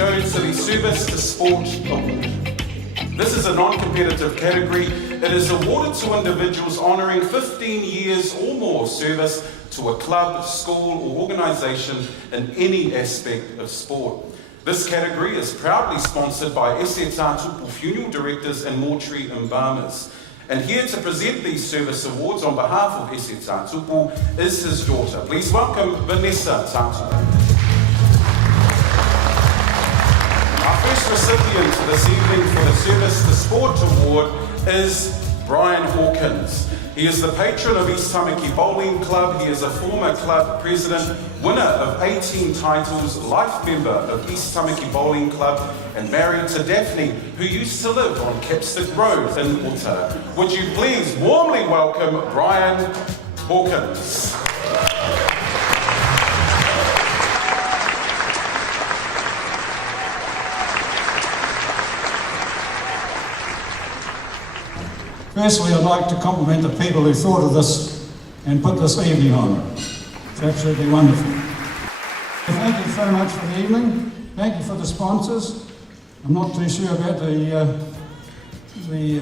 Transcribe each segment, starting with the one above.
show to the Service to Sport Award. This is a non-competitive category. It is awarded to individuals honouring 15 years or more service to a club, school or organisation in any aspect of sport. This category is proudly sponsored by Tupu Funeral Directors and Mortuary Embalmers. And here to present these service awards on behalf of Tupu is his daughter. Please welcome Vanessa Tatupu. Our first recipient this evening for the Service to Sport Award is Brian Hawkins. He is the patron of East Tamaki Bowling Club. He is a former club president, winner of 18 titles, life member of East Tamaki Bowling Club, and married to Daphne, who used to live on Capstick Road in Otara. Would you please warmly welcome Brian Hawkins. Firstly, I'd like to compliment the people who thought of this and put this evening on. It's absolutely wonderful. Thank you very much for the evening. Thank you for the sponsors. I'm not too sure about the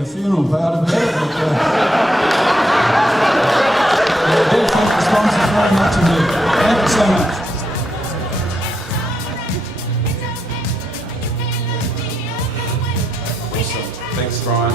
funeral part of it, but I do thank the sponsors very much indeed. Thank you so much. Awesome. Thanks, Brian.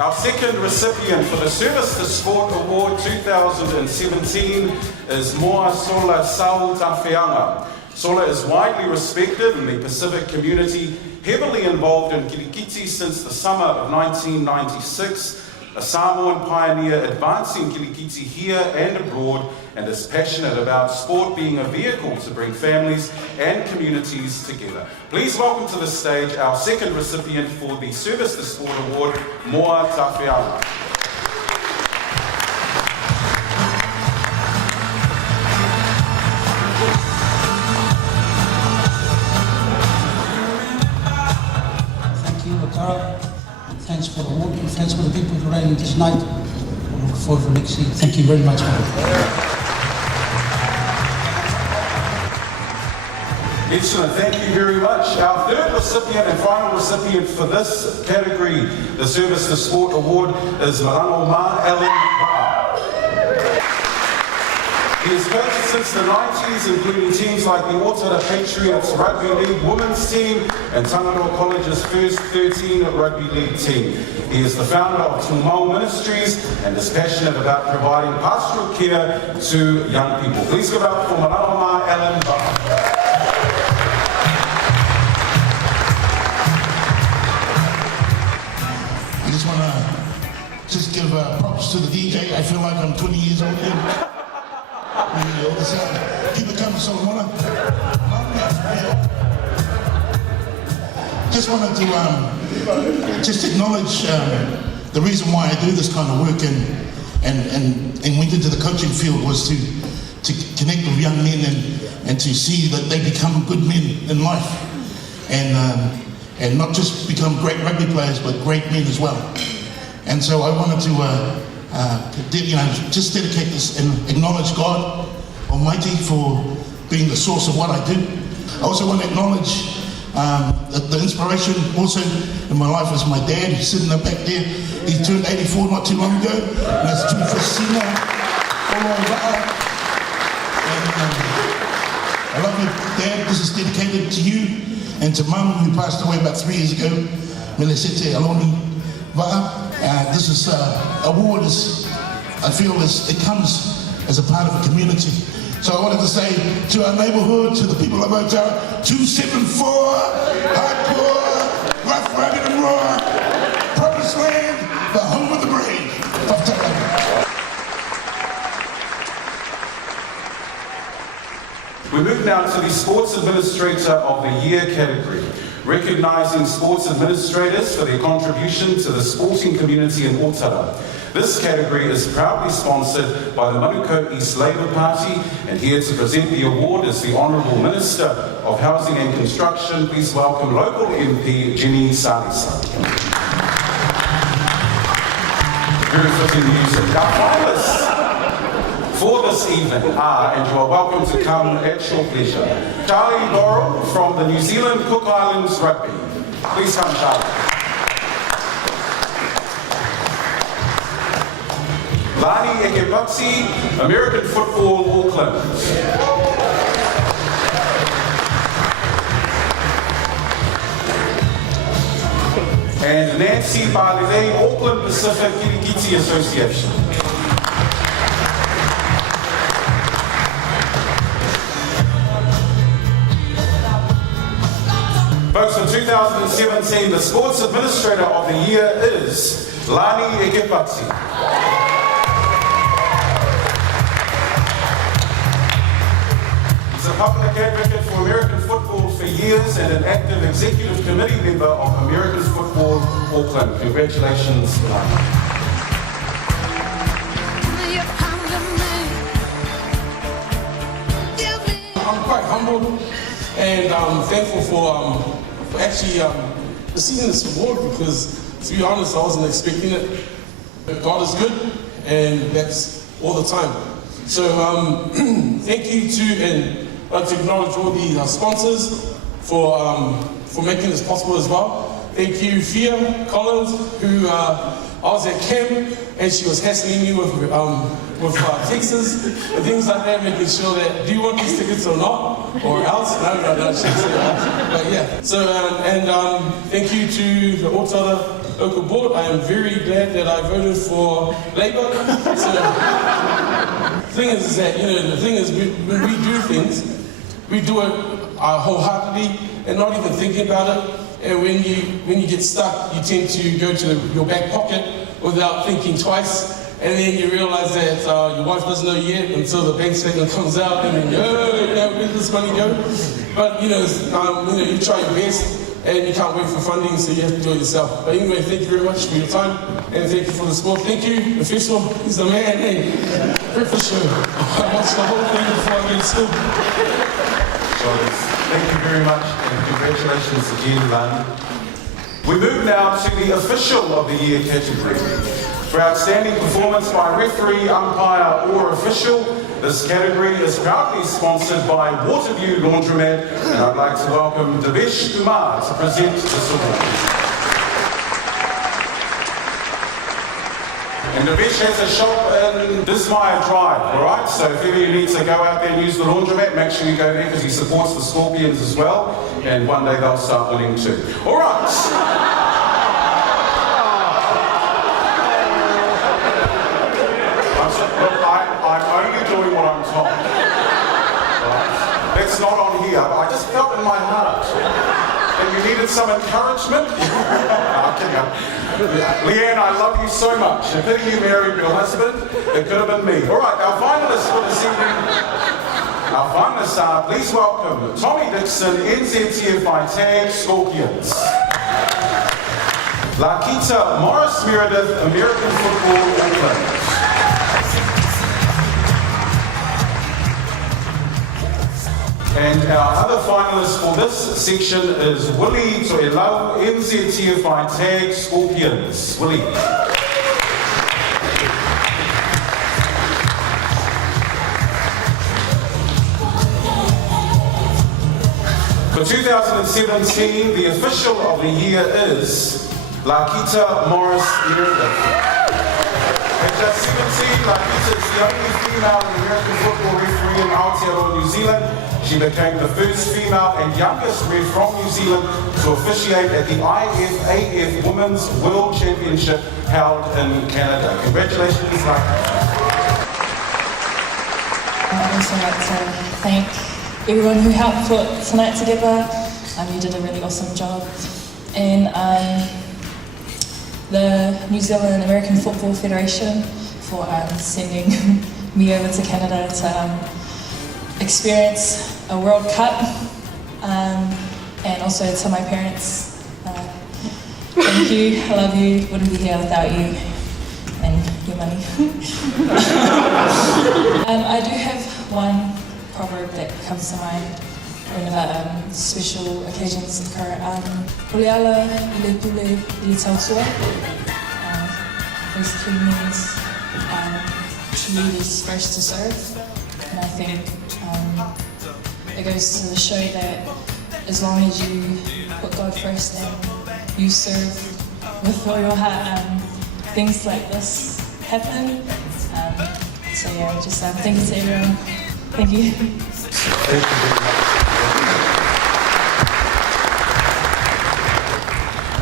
Our second recipient for the Service to Sport Award 2017 is Moa Sola Sau Tawhianga. Sola is widely respected in the Pacific community, heavily involved in kirikiti since the summer of 1996, a Samoan pioneer advancing kirikiti here and abroad, and is passionate about sport being a vehicle to bring families and communities together. Please welcome to the stage our second recipient for the Service to Sport Award, Moa Tawhianga. Thank you, otara. Thanks for the award and thanks for the people who ran this night. I look forward to next year. Thank you very much. Excellent, thank you very much. Our third recipient and final recipient for this category, the Service to Sport Award, is Marano Ma Alan. He has coached since the 90s, including teams like the Otara Patriots Rugby League Women's Team and Tangaroa College's first 13 Rugby League team. He is the founder of Tumau Ministries and is passionate about providing pastoral care to young people. Please give up for Marano Ma Alan. I just want to give props to the DJ. I feel like I'm 20 years old again. Keep it coming, Solomona. Just wanted to just acknowledge the reason why I do this kind of work and went into the coaching field was to connect with young men and to see that they become good men in life and not just become great rugby players but great men as well. And so I wanted to just dedicate this and acknowledge God Almighty for being the source of what I do. I also want to acknowledge the inspiration also in my life is my dad, who's sitting back there. He turned 84 not too long ago, and that's true for Sina. I love you, Dad. This is dedicated to you and to Mum, who passed away about 3 years ago. Melisete Aloni Va'a. This is award I feel it comes as a part of a community. So I wanted to say to our neighbourhood, to the people of Otara, 274, hardcore, rough, rugged and raw, promised land, the home of the brave. We move now to the Sports Administrator of the Year category, recognising sports administrators for their contribution to the sporting community in Otara. This category is proudly sponsored by the Manukau East Labour Party, and here to present the award is the Honourable Minister of Housing and Construction. Please welcome local MP Jenny Salisa. Very fitting music. Our finalists for this evening are, and you are welcome to come at your pleasure, Charlie Laurel from the New Zealand Cook Islands Rugby. Please come, Charlie. Lani Ekepatsi, American Football, Auckland. And Nancy Balile, Auckland Pacific Kirikiti Association. Folks, for 2017, the Sports Administrator of the Year is Lani Ekepatsi. He's a public advocate for American football for years and an active executive committee member of American Football Auckland. Congratulations, Lani. I'm quite humbled and I'm thankful for actually receiving this award because, to be honest, I wasn't expecting it. But God is good, and that's all the time. So thank you to, and I'd like to acknowledge all the sponsors for making this possible as well. Thank you, Fia Collins, who I was at camp and she was hassling me with texts and things like that, making sure that, do you want these tickets or not? Or else? No, she said, but yeah. So, thank you to the otara local board. I am very glad that I voted for Labour. So, the thing is that, when we do things, we do it wholeheartedly and not even thinking about it. And when you get stuck, you tend to go to your back pocket without thinking twice. And then you realize that your wife doesn't know yet until the bank statement comes out, and then where did this money go? But you try your best, and you can't wait for funding, so you have to do it yourself. But anyway, thank you very much for your time, and thank you for the support. Thank you, official. He's the man. Hey, breakfast show. I watched the whole thing before I get to school. Thank you very much, and congratulations again, Lani. We move now to the Official of the Year category. For outstanding performance by referee, umpire, or official, this category is proudly sponsored by Waterview Laundromat, and I'd like to welcome Devesh Kumar to present this award. And Devesh has a shop in Dismaya Drive, alright? So if ever you need to go out there and use the laundromat, make sure you go there because he supports the Scorpions as well, and one day they'll start winning too. Alright! I'm only doing what I'm told. Right? That's not on here, but I just felt in my heart that you needed some encouragement. Leanne, I love you so much. If you married your husband, it could have been me. All right, our finalists for this evening. Our finalists are, please welcome Tommy Dixon, NZTFI Tag, Scorpions. Lakita Morris Meredith, American Football, Auckland. And our other finalist for this section is Willie Toelau, NZTFI Tag, Scorpions. Willie. For 2017, the Official of the Year is Lakita Morris Meredith. At just 17, Lakita is the only female American football referee in Aotearoa, New Zealand. She became the first female and youngest ref from New Zealand to officiate at the IFAF Women's World Championship held in Canada. Congratulations, Lakita. I'd also like to thank everyone who helped put tonight together. You did a really awesome job. And the New Zealand American Football Federation for sending me over to Canada to experience a World Cup, and also to my parents. Thank you, I love you, wouldn't be here without you and your money. I do have one proverb that comes to mind whenever special occasions occur. Puleala ile pule ile tausua. Basically means leaders first to serve. And I think it goes to show that as long as you put God first and you serve with all your heart, things like this happen. So yeah, just thank you to everyone. Thank you. Thank you very much.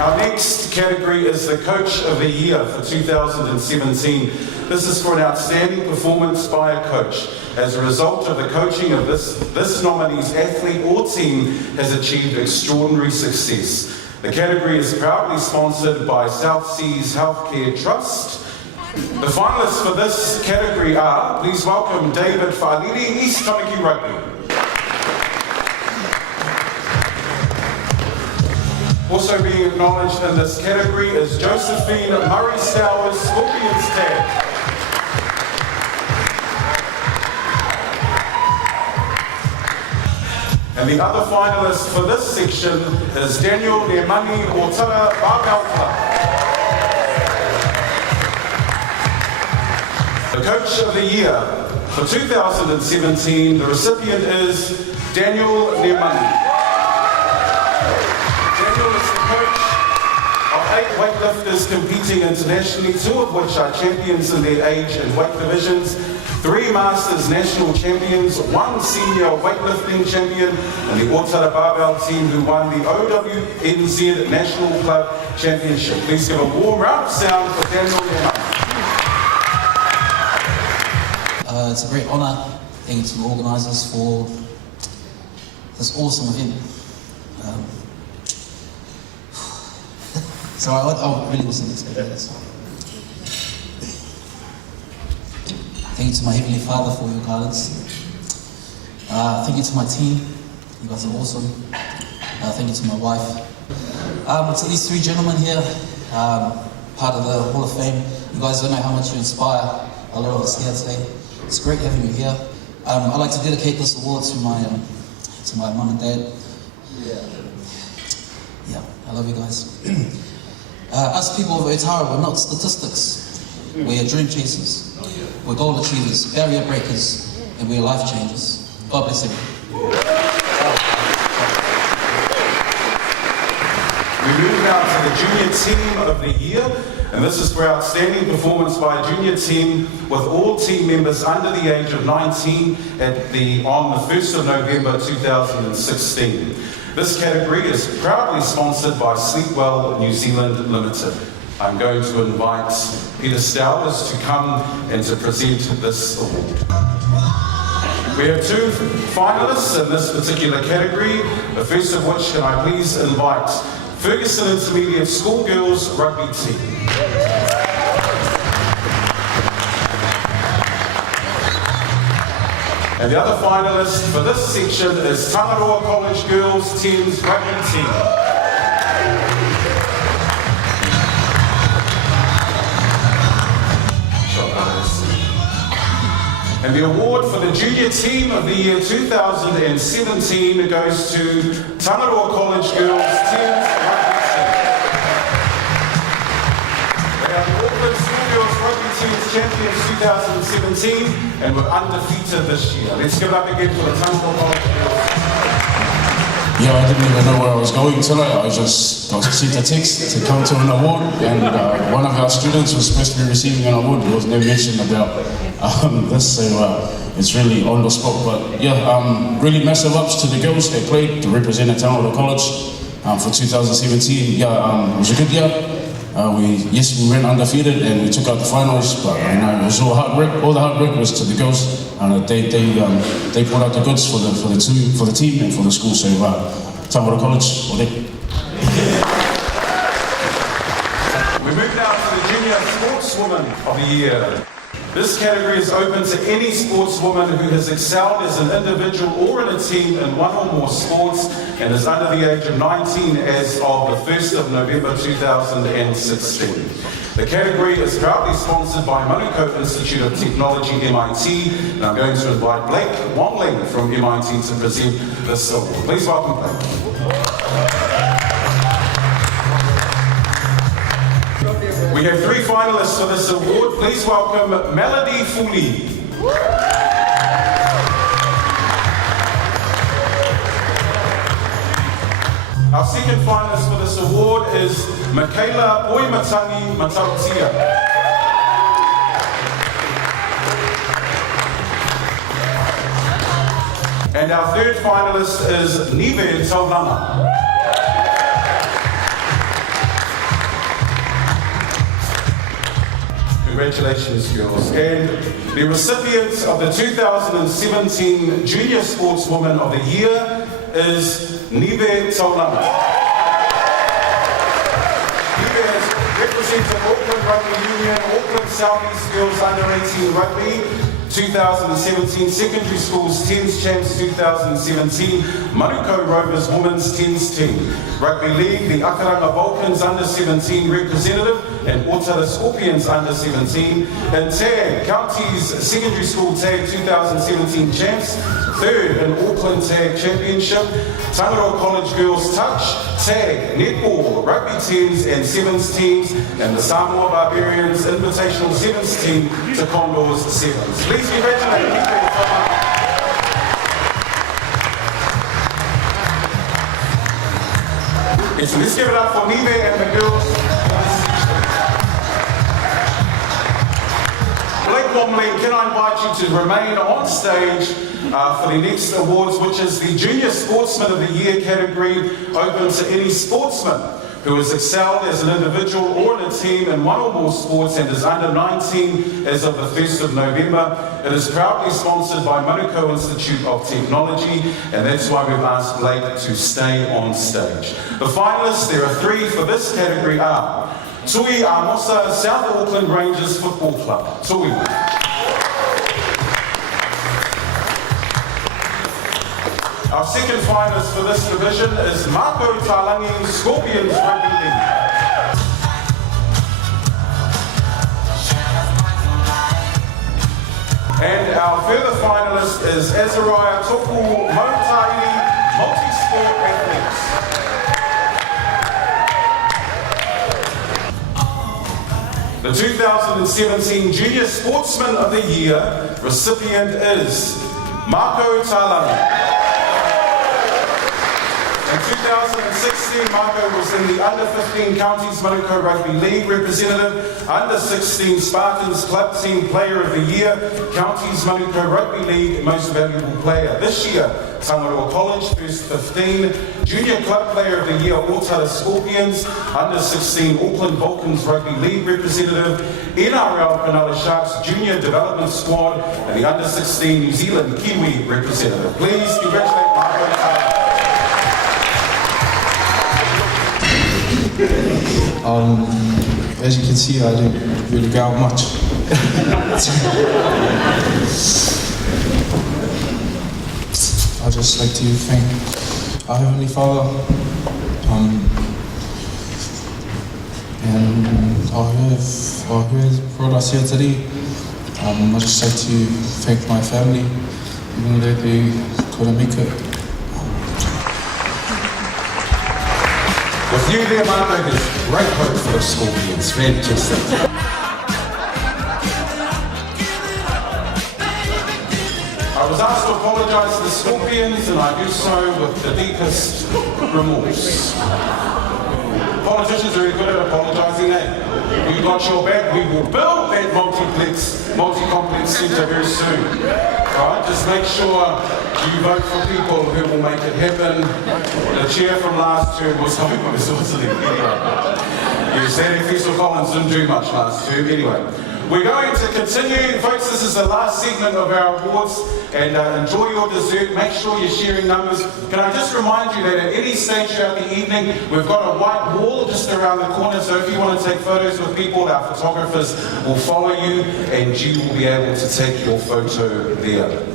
Our next category is the Coach of the Year for 2017. This is for an outstanding performance by a coach. As a result of the coaching of this nominee's athlete or team has achieved extraordinary success. The category is proudly sponsored by South Seas Healthcare Trust. The finalists for this category are, please welcome David Fa'alili, East Tamaki Rugby. Also being acknowledged in this category is Josephine Murray Stowers, Scorpions Tag. And the other finalist for this section is Daniel Nemani Otara Barbell Club. The Coach of the Year for 2017, the recipient is Daniel Nemani. Daniel is the coach of 8 weightlifters competing internationally, 2 of which are champions in their age and weight divisions, 3 Masters national champions, 1 senior weightlifting champion, and the Otara Barbell team who won the OWNZ National Club Championship. Please give a warm round of sound for Daniel Nemani. It's a great honour. Thank you to the organisers for this awesome event. So I really wasn't expecting this. Thank you to my Heavenly Father for your guidance. Thank you to my team. You guys are awesome. Thank you to my wife. To these 3 gentlemen here, part of the Hall of Fame. You guys don't know how much you inspire a lot of us here today. It's great having you here. I'd like to dedicate this award to my mum and dad. Yeah, I love you guys. Us people of Otara, we're not statistics. We are dream chasers. We're goal achievers, barrier breakers, and we're life changers. God bless everyone. We move now to the Junior Team of the Year, and this is for outstanding performance by a junior team with all team members under the age of 19 on the 1st of November 2016. This category is proudly sponsored by Sleepwell New Zealand Limited. I'm going to invite Peter Stowers to come and to present this award. We have 2 finalists in this particular category, the first of which can I please invite Ferguson Intermediate Schoolgirls Rugby Team. And the other finalist for this section is Tangaroa College Girls Team's Rugby Team. And the award for the Junior Team of the Year 2017 goes to Tangaroa College Girls Team's Rugby Team. They are the Auckland Schoolgirls Rugby Team's champions 2017 and were undefeated this year. Let's give it up again for the Tangaroa College Girls. Yeah, I didn't even know where I was going tonight. I just got sent a text to come to an award, and one of our students was supposed to be receiving an award. There was no mention about this, so it's really on the spot. But yeah, really massive ups to the girls. They played to represent Tangaroa College for 2017. Yeah, it was a good year. We went undefeated and we took out the finals, but it was all hard work. All the hard work was to the girls. They brought out the goods for the team and for the school. So Tangaroa College, all day. We move now to the Junior Sportswoman of the Year. This category is open to any sportswoman who has excelled as an individual or in a team in one or more sports and is under the age of 19 as of the 1st of November 2016. The category is proudly sponsored by Manukau Institute of Technology, MIT, and I'm going to invite Blake Wongling from MIT to present this award. Please welcome Blake. We have 3 finalists for this award, please welcome Melody Fuli. Our second finalist for this award is Michaela Boimatangi Matautia. And our third finalist is Nive Taulanga. Congratulations, girls. And the recipients of the 2017 Junior Sportswoman of the Year is Nive Taulanga. Nive has represented Auckland Rugby Union, Auckland Southeast Girls Under 18 Rugby, 2017 Secondary Schools 10s Champs 2017, Manukau Rovers Women's 10s team, Rugby League, the Akaranga Vulcans Under 17 representative, and Otara Scorpions Under 17, and Tag, Counties Secondary School Tag 2017 Champs, third in Auckland Tag Championship, Tangaroa College Girls Touch, Tag, Netball, Rugby 10s and 7s teams, and the Samoa Barbarians Invitational 7s team to Condors 7s. Please congratulate Nive. Yes, let's give it up for Nive and the girls. Blake Womley, can I invite you to remain on stage for the next awards, which is the Junior Sportsman of the Year category, open to any sportsman who has excelled as an individual or in a team in one or more sports and is under 19 as of the 1st of November. It is proudly sponsored by Manukau Institute of Technology, and that's why we've asked Blake to stay on stage. The finalists, there are three for this category, are Tui Amosa, South Auckland Rangers Football Club. Tui. Our second finalist for this division is Mako Talangi Scorpions Rugby League. And our further finalist is Azariah Toku Mautaili Multi-Sport Athletes. The 2017 Junior Sportsman of the Year recipient is Mako Talangi. In 2016, Marco was in the Under 15 Counties Manukau Rugby League representative, Under 16 Spartans Club Team Player of the Year, Counties Manukau Rugby League Most Valuable Player. This year, Tangaroa College First 15, Junior Club Player of the Year, Otara Scorpions, Under 16 Auckland Vulcans Rugby League representative, NRL Cronulla Sharks Junior Development Squad, and the Under 16 New Zealand Kiwi representative. Please congratulate Marco Taylor. As you can see, I didn't really go out much. I'd just like to thank our Heavenly Father and who has brought us here today. I'd just like to thank my family, even though they couldn't make it. With you there, Marco, there's great hope for the Scorpions. Fantastic. I was asked to apologise to the Scorpions, and I do so with the deepest remorse. Politicians are very good at apologising, eh? We got your back. We will build that multi-complex centre very soon. Right? Just make sure you vote for people who will make it happen. The chair from last term was hopeless, wasn't he? Anyway. Yes, Andy Fessel-Collins didn't do much last term. Anyway, we're going to continue. Folks, this is the last segment of our awards, and enjoy your dessert. Make sure you're sharing numbers. Can I just remind you that at any stage throughout the evening, we've got a white wall just around the corner, so if you want to take photos with people, our photographers will follow you, and you will be able to take your photo there.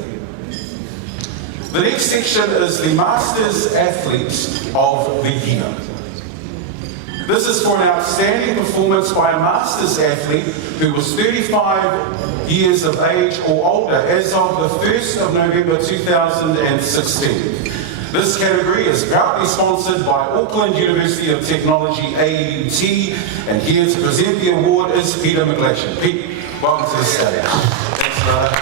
The next section is the Masters Athlete of the Year. This is for an outstanding performance by a Masters athlete who was 35 years of age or older as of the 1st of November 2016. This category is proudly sponsored by Auckland University of Technology, AUT, and here to present the award is Peter McGlashan. Pete, welcome to the stage. Thanks, brother.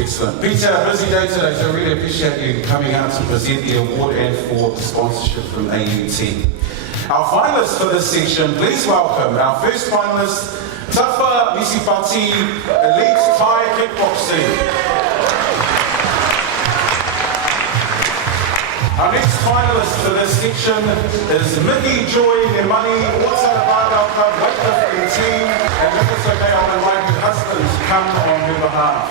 Excellent. Peter, a busy day today, so I really appreciate you coming out to present the award and for the sponsorship from AUT. Our finalists for this section, please welcome our first finalist, Tafa Misipati, Elite Thai Kickboxing. Our next finalist for this section is Mickey Joy Nemani, otara weightlifting team, and if it's okay, I'll invite her husband to come on her behalf.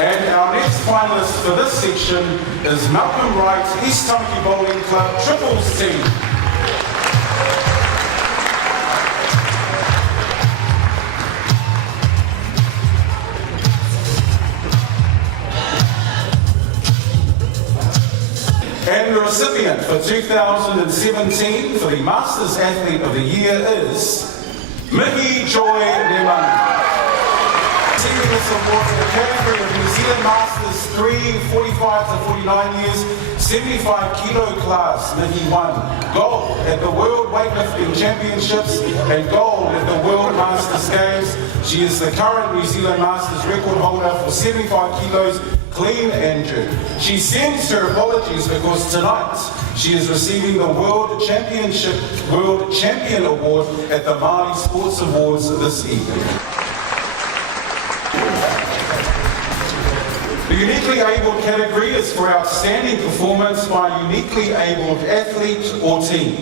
And our next finalist for this section is Malcolm Wright's East Tamaki Bowling Club Triples team. And the recipient for 2017 for the Masters Athlete of the Year is Mickey Joy Nemani. Receiving this award in the category of New Zealand Masters 3, 45 to 49 years, 75 kilo class, Mickey won gold at the World Weightlifting Championships and gold at the World Masters Games. She is the current New Zealand Masters record holder for 75 kilos, clean and jerk. She sends her apologies because tonight she is receiving the World Champion Award at the Māori Sports Awards this evening. The uniquely abled category is for outstanding performance by a uniquely abled athlete or team.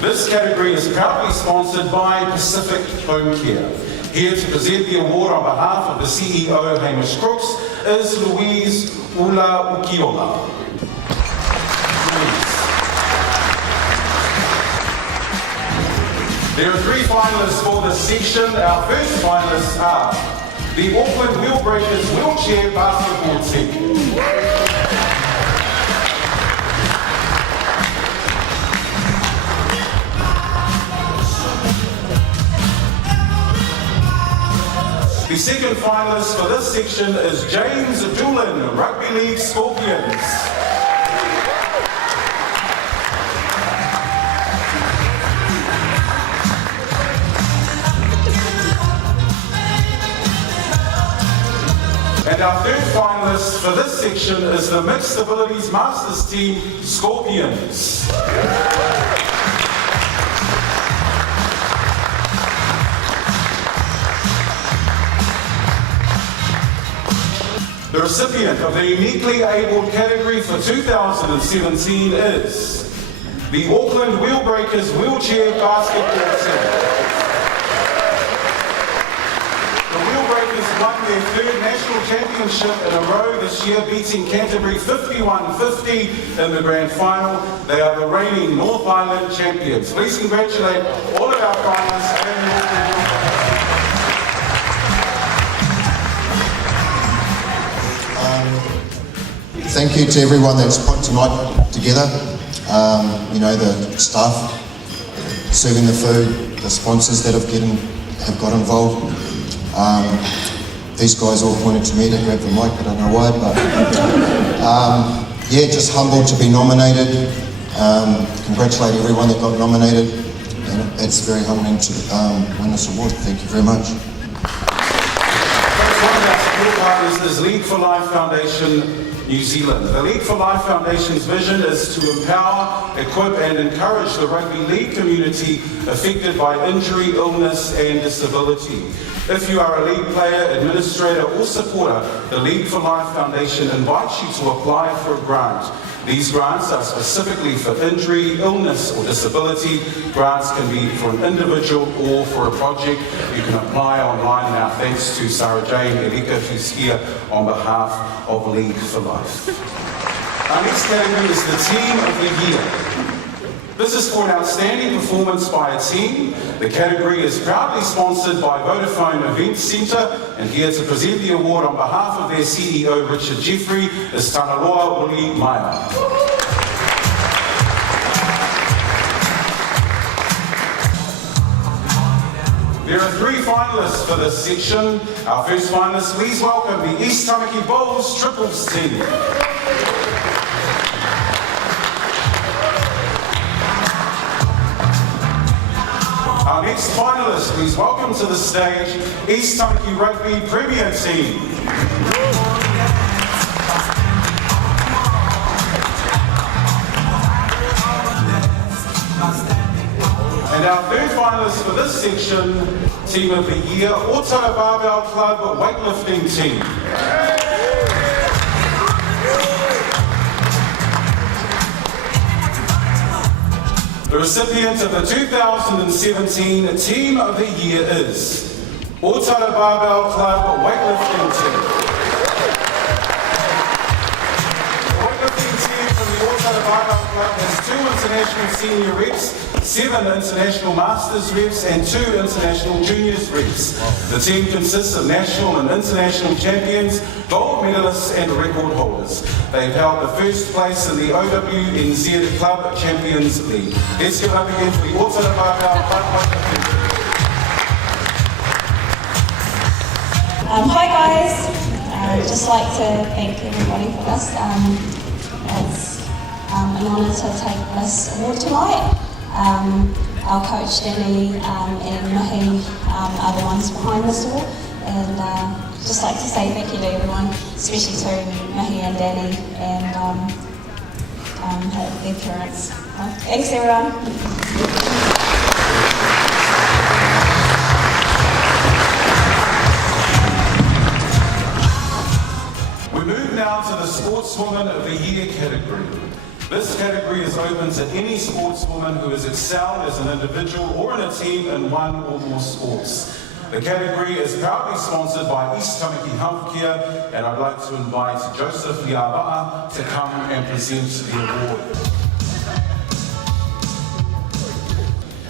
This category is proudly sponsored by Pacific Home Care. Here to present the award on behalf of the CEO, Hamish Crooks, is Louise Ula Ukiola. There are 3 finalists for this section. Our first finalists are the Auckland Wheelbreakers wheelchair basketball team. The second finalist for this section is James Doolan, Rugby League Scorpions. And our third finalist for this section is the Mixed Abilities Masters team, Scorpions. The recipient of the uniquely abled category for 2017 is the Auckland Wheelbreakers wheelchair basketball team. The Wheelbreakers won their 3rd national championship in a row this year, beating Canterbury 51-50 in the grand final. They are the reigning North Island champions. Please congratulate all of our finalists and the Auckland Wheelbreakers. Thank you to everyone that's put tonight together. You know, the staff serving the food, the sponsors that have got involved. These guys all pointed to me to grab the mic, I don't know why, but yeah, just humbled to be nominated. Congratulate everyone that got nominated, and it's very humbling to win this award. Thank you very much. One of our support partners is League for Life Foundation New Zealand. The League for Life Foundation's vision is to empower, equip and encourage the rugby league community affected by injury, illness and disability. If you are a league player, administrator or supporter, the League for Life Foundation invites you to apply for a grant. These grants are specifically for injury, illness or disability. Grants can be for an individual or for a project. You can apply online, and our thanks to Sarah Jane Erika, who's here on behalf of League for Life. Our next category is the Team of the Year. This is for an outstanding performance by a team. The category is proudly sponsored by Vodafone Event Centre, and here to present the award on behalf of their CEO, Richard Jeffrey, is Tanaroa Uli Maia. There are 3 finalists for this section. Our first finalist, please welcome the East Tamaki Bulls Triples team. Our next finalist, please welcome to the stage, East Tamaki Rugby Premier Team. And our third finalist for this section, Team of the Year, Otara Barbell Club Weightlifting Team. The recipient of the 2017 Team of the Year is Otara Barbell Club Weightlifting Team. The weightlifting team from the Otara Barbell Club has 2 international senior reps, 7 international masters reps and 2 international juniors reps. The team consists of national and international champions, gold medalists and record holders. They've held the first place in the OWNZ Club Champions League. Let's give it up again for the Otara Barbell Club. Hi guys, I'd just like to thank everybody for this. It's an honour to take this award tonight. Our coach Danny and Mahi are the ones behind this award, and just like to say thank you to everyone, especially to Mahi and Danny and their parents. Thanks everyone. We move now to the Sportswoman of the Year category. This category is open to any sportswoman who has excelled as an individual or in a team in one or more sports. The category is proudly sponsored by East Tamaki Healthcare, and I'd like to invite Joseph Liawa'a to come and present the award.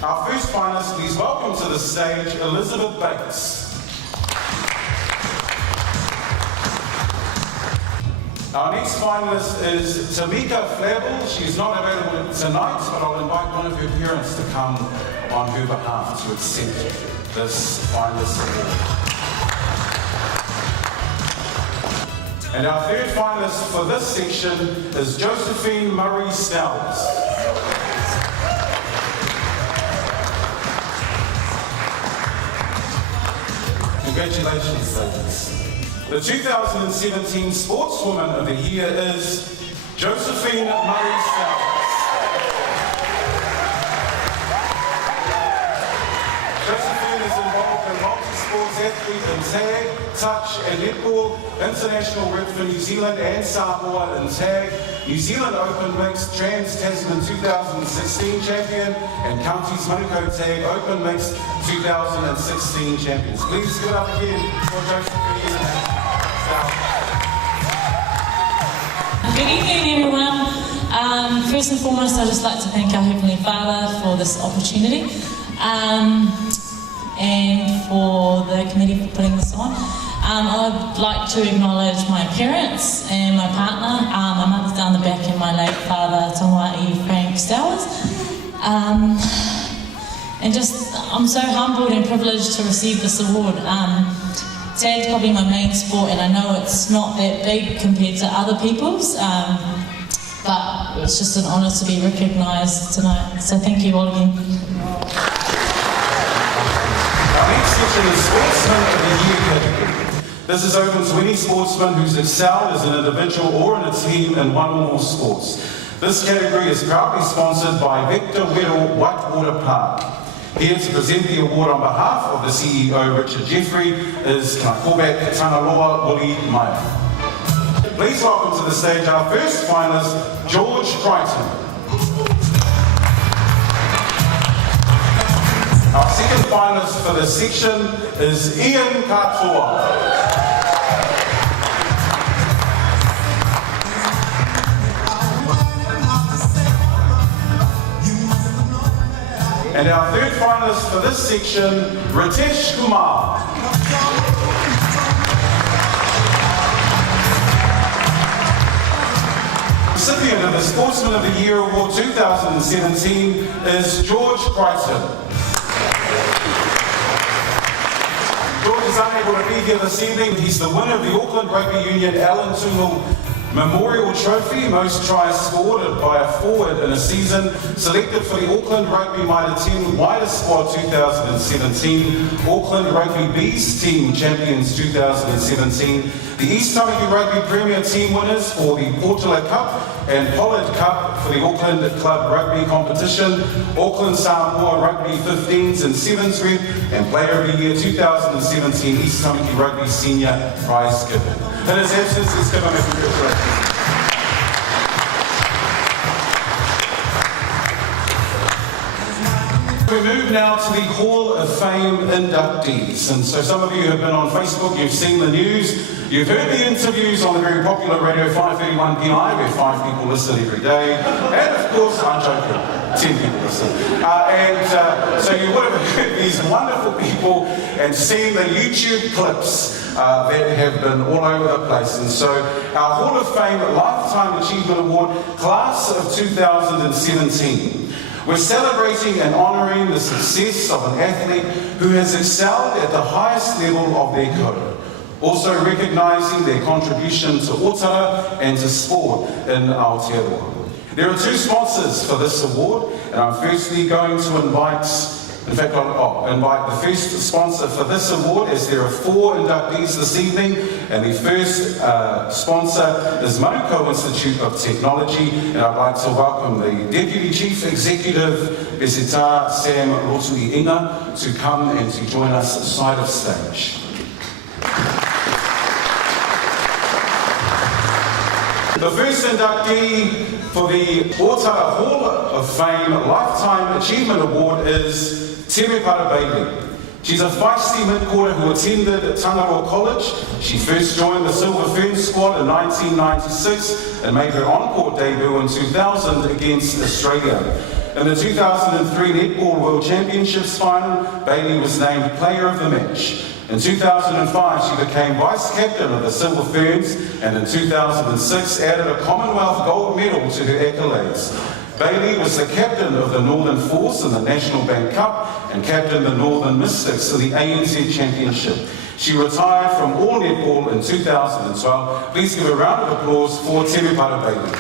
Our first finalist, please welcome to the stage Elizabeth Bates. Our next finalist is Tamika Flavel. She's not available tonight, but I'll invite one of her parents to come on her behalf to accept this finalist award. And our third finalist for this section is Josephine Murray Snells. Congratulations, ladies. The 2017 Sportswoman of the Year is Josephine Murray Snells. Josephine is involved in multi-sports athlete in tag, touch and netball, international rep for New Zealand and Samoa in tag, New Zealand Open Mixed Trans-Tasman 2016 champion, and Counties Manukau Tag Open Mixed 2016 champions. Please give it up again for Josephine. Good evening, everyone. First and foremost, I'd just like to thank our Heavenly Father for this opportunity and for the committee for putting this on. I'd like to acknowledge my parents and my partner, my mother's down the back, and my late father, Tongai Frank Stowers. And just, I'm so humbled and privileged to receive this award. Tag's probably my main sport, and I know it's not that big compared to other people's, but it's just an honour to be recognised tonight. So thank you all again. Our next section is Sportsman of the Year category. This is open to any sportsman who's excelled as an individual or in a team in one or more sports. This category is proudly sponsored by Victor Weddell Whitewater Park. Here to present the award on behalf of the CEO, Richard Jeffrey, is Kanakobak Tangaloa Wuli Maia. Please welcome to the stage our first finalist, George Crichton. Our second finalist for this section is Ian Katoa. And our third finalist for this section, Ritesh Kumar. Recipient of the Sportsman of the Year Award 2017 is George Crichton. he's unable to be here this evening. He's the winner of the Auckland Rugby Union Alan Tungal Memorial Trophy, most tries scored by a forward in a season, selected for the Auckland Rugby Mitre 10 Wider Squad 2017, Auckland Rugby Bees Team Champions 2017, the East Tamaki Rugby Premier Team winners for the Portela Cup and Pollard Cup for the Auckland Club Rugby Competition, Auckland Samoa Rugby 15s and 7s Red, and Player of the Year 2017 East Tamaki Rugby Senior Prize given. In his absence, let's give him a congratulations. We move now to the Hall of Fame inductees. And so some of you have been on Facebook, you've seen the news, you've heard the interviews on the very popular Radio 531 PI, where 5 people listen every day. And of course, I'm joking, 10 people listen. So you would have heard these wonderful people and seen the YouTube clips that have been all over the place. And so our Hall of Fame Lifetime Achievement Award, Class of 2017. We're celebrating and honouring the success of an athlete who has excelled at the highest level of their career, also recognising their contribution to otara and to sport in Aotearoa. There are 2 sponsors for this award, and I'm firstly going to invite the first sponsor for this award, as there are 4 inductees this evening, and the first sponsor is Manukau Institute of Technology, and I'd like to welcome the Deputy Chief Executive, Besita Sam Rotui Inga, to come and to join us side of stage. The first inductee for the Otara Hall of Fame Lifetime Achievement Award is Terepara Bailey. She's a feisty mid-quarter who attended Tangaroa College. She first joined the Silver Fern squad in 1996 and made her on-court debut in 2000 against Australia. In the 2003 Netball World Championships final, Bailey was named Player of the Match. In 2005, she became Vice-Captain of the Silver Ferns, and in 2006 added a Commonwealth gold medal to her accolades. Bailey was the captain of the Northern Force in the National Bank Cup and captained the Northern Mystics in the ANZ Championship. She retired from all netball in 2012. Please give a round of applause for Terepara Bailey.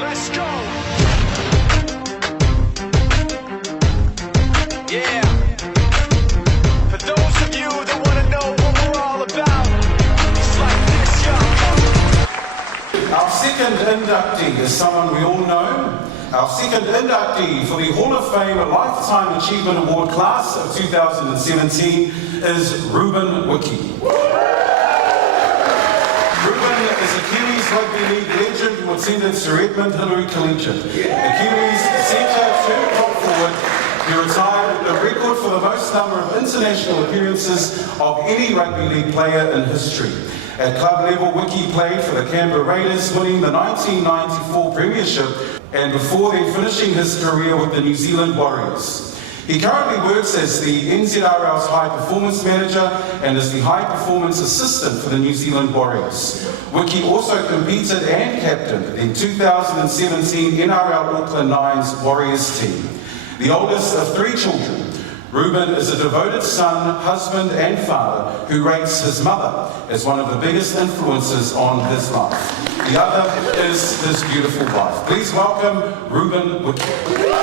Let's go. Yeah. For those of you that want to know what we're all about, it's like this, y'all. Our second inductee is someone we all know. Our second inductee for the Hall of Fame Lifetime Achievement Award Class of 2017 is Ruben Wiki. Ruben is a Kiwis Rugby League legend who attended Sir Edmund Hillary Collegiate. A Kiwis centre turned top forward, he retired with a record for the most number of international appearances of any rugby league player in history. At club level, Wiki played for the Canberra Raiders, winning the 1994 Premiership, and before then finishing his career with the New Zealand Warriors. He currently works as the NZRL's High Performance Manager and as the High Performance Assistant for the New Zealand Warriors. Wiki also competed and captained the 2017 NRL Auckland Nines Warriors team. The oldest of 3 children, Ruben is a devoted son, husband and father who rates his mother as one of the biggest influences on his life. The other is his beautiful wife. Please welcome Ruben Whitfield.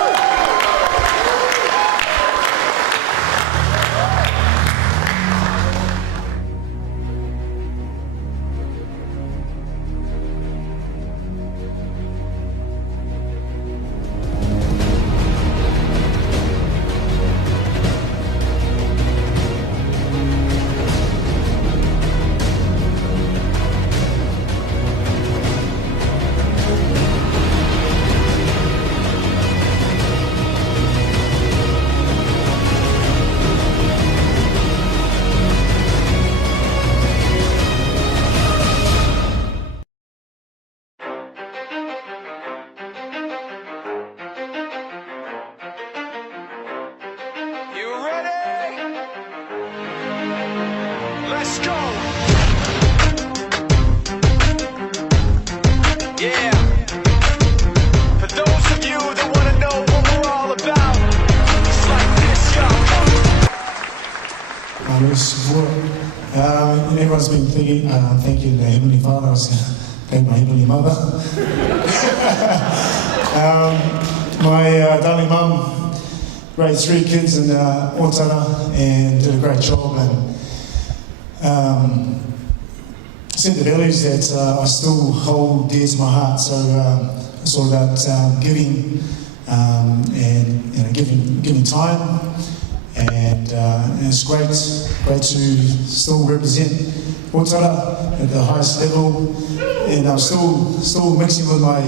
You ready? Let's go. Yeah. For those of you that want to know what we're all about, it's like this, y'all. Everyone's been thanking the Heavenly Father. I was going to thank my Heavenly Mother. My darling mum raised 3 kids in Otara and did a great job, and set the values that I still hold dear to my heart. So it's all about giving and giving time, and it's great to still represent Otara at the highest level, and I'm still mixing with my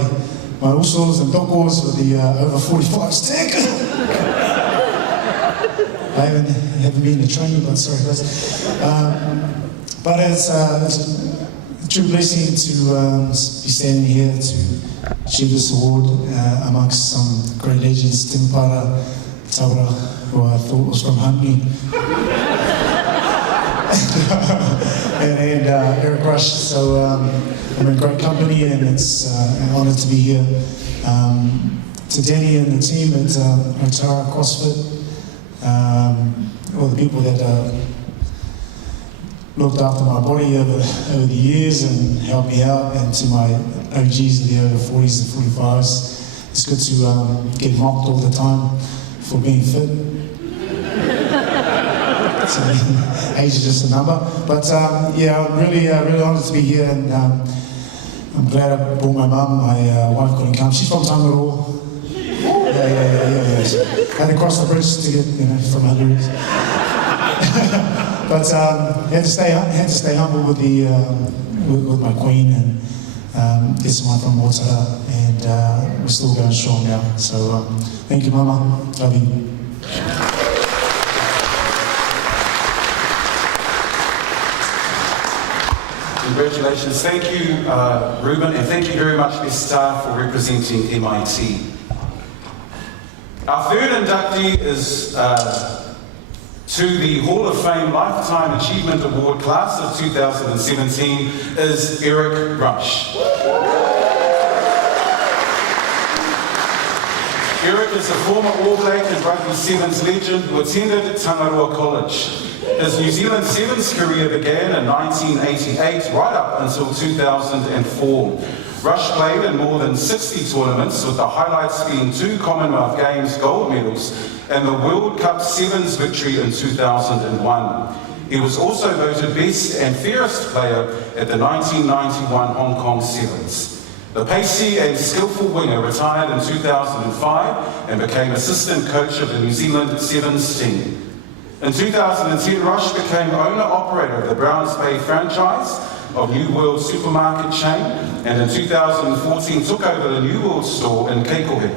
usos and dokos with the over 45 stick. I haven't been to training, but sorry guys. But it's a true blessing to be standing here to achieve this award amongst some great legends, Tim Para, Taura, who I thought was from Hungary, and Eric Rush. So I'm in great company, and it's an honour to be here. To Danny and the team at otara CrossFit, all the people that looked after my body over the years and helped me out, and to my OGs in the over 40s and 45s. It's good to get mocked all the time for being fit. So, age is just a number. But yeah, I'm really honoured to be here, and I'm glad I brought my mum. My wife couldn't come. She's from Tangaroa. Yeah. Had to cross the bridge to get, from Hungary. But had to stay humble with with my queen, and get someone from Otara, and we're still going strong now. So thank you, Mama. Love you. Congratulations. Thank you, Ruben, and thank you very much, best staff, for representing MIT. Our third inductee is to the Hall of Fame Lifetime Achievement Award class of 2017 is Eric Rush. Eric is a former All Black and Rugby Sevens legend who attended Tangaroa College. His New Zealand Sevens career began in 1988 right up until 2004. Rush played in more than 60 tournaments, with the highlights being 2 Commonwealth Games gold medals and the World Cup Sevens victory in 2001. He was also voted best and fairest player at the 1991 Hong Kong Sevens. The pacey and skillful winger retired in 2005 and became assistant coach of the New Zealand Sevens team. In 2010, Rush became owner-operator of the Browns Bay franchise of New World supermarket chain, and in 2014 took over the New World store in Keikohe.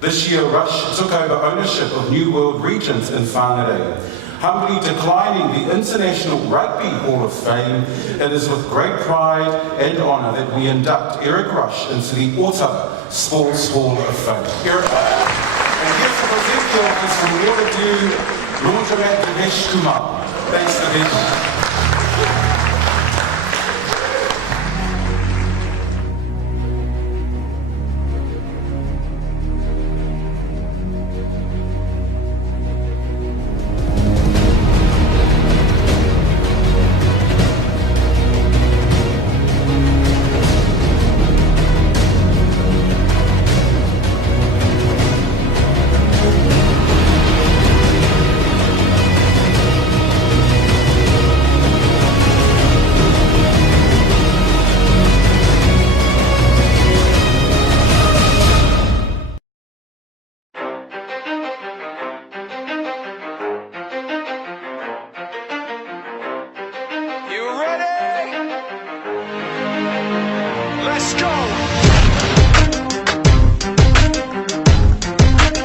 This year, Rush took over ownership of New World Regent in Whangarei. Humbly declining the International Rugby Hall of Fame, it is with great pride and honour that we induct Eric Rush into the Otara Sports Hall of Fame. Eric, and here to present the office from Waterview, Laundromat Dinesh Kumar. Thanks for being here. Let's go.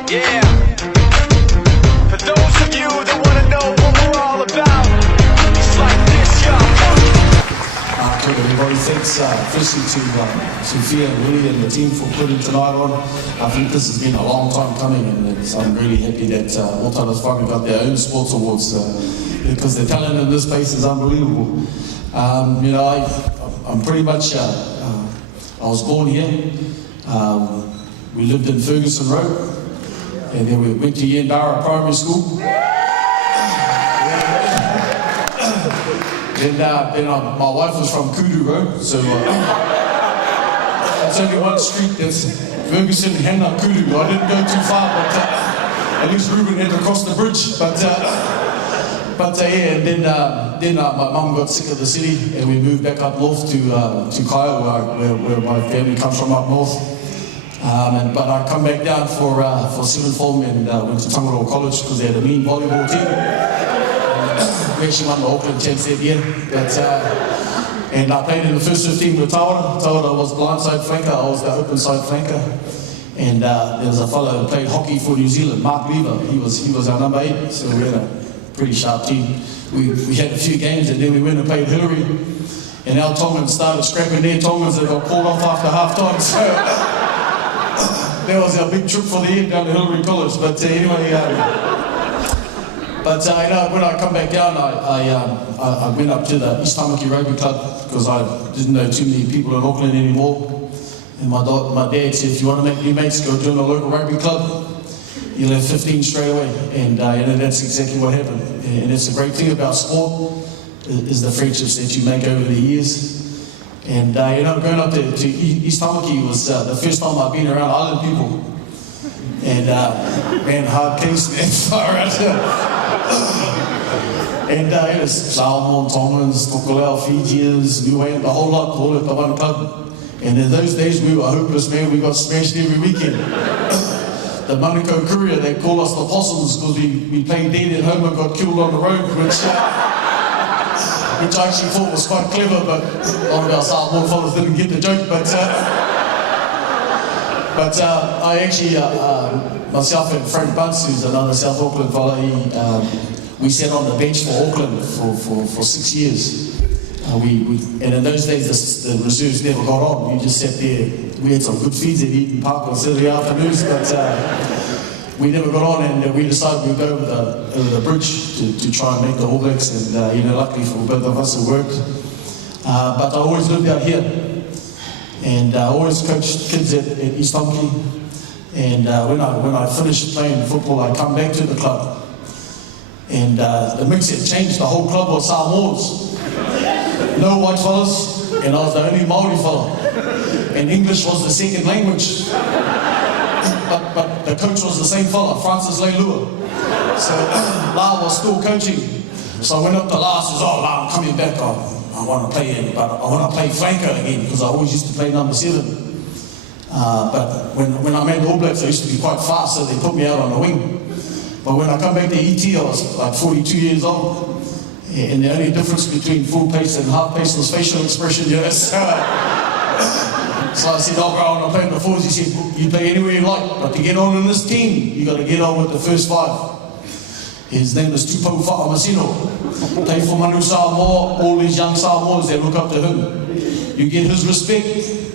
Yeah. For those of you that want to know what we're all about, it's like this, y'all. Good everybody, thanks firstly to Fia and Willie and the team for putting tonight on. I think this has been a long time coming, and I'm really happy that Otara's finally got their own sports awards because the talent in this place is unbelievable. You know, I'm pretty much, I was born here. We lived in Ferguson Road, and then we went to Yandara Primary School. Then my wife was from Kudu Road, so it's only one street that's Ferguson, Hannah, Kudu. I didn't go too far, but at least Ruben had to cross the bridge. But yeah, and then my mum got sick of the city, and we moved back up north to Kaya, where my family comes from up north. But I come back down for 7th form and went to Tangaroa College because they had a mean volleyball team. We actually won the Auckland champs that year, and I played in the first 15 with Tawara. Tawara was blindside flanker, I was the open side flanker. And there was a fellow who played hockey for New Zealand, Mark Lever. He was our number 8, so we had a pretty sharp team. We had a few games, and then we went and played Hillary. And our Tongans started scrapping their Tongans that got called off after half time. So that was our big trip for the year down to Hillary College. But anyway. But you know, when I come back down, I went up to the East Tamaki Rugby Club because I didn't know too many people in Auckland anymore. And my dad said, if you want to make new mates, go join a local rugby club. You'll have 15 straight away. And you know, that's exactly what happened. And it's a great thing about sport is the friendships that you make over the years. And you know, going up to East Tamaki was the first time I've been around island people. And man, hard case, man, far out. And it was Salmon, Tongans, Tokolau, Fijians, Niue, the whole lot, all at the one club. And in those days we were hopeless, man. We got smashed every weekend. The Manukau Courier, they called us the possums because we played dead at home and got killed on the road, which I actually thought was quite clever, but a lot of our Salmon fellas didn't get the joke. But I actually, myself and Frank Bunce, who's another South Auckland fella, we sat on the bench for Auckland for 6 years. And in those days, the reserves never got on. We just sat there. We had some good feeds at Eden Park on Saturday afternoons, but we never got on, and we decided we'd go over the bridge to try and make the All Blacks, and you know, luckily for both of us it worked. But I always lived out here. And I always coached kids at East Tamaki. And when I finished playing football, I come back to the club. And the mix had changed. The whole club was Samoans. No white fellas, and I was the only Maori fella. And English was the second language. But the coach was the same fella, Francis Leilua. So La was still coaching. So I went up to La and says, oh, La, I'm coming back. I want to play in, but I want to play flanker again because I always used to play number 7. But when I made the All Blacks, I used to be quite fast, so they put me out on the wing. But when I come back to ET, I was like 42 years old. And the only difference between full pace and half pace was facial expression, you know. So I said, oh, bro, I want to play in the forwards. He said, you play anywhere you like, but to get on in this team, you got to get on with the first 5. His name is Tupou Whakamasino. Play for Manu Samoa, all these young Samoans, they look up to him. You get his respect,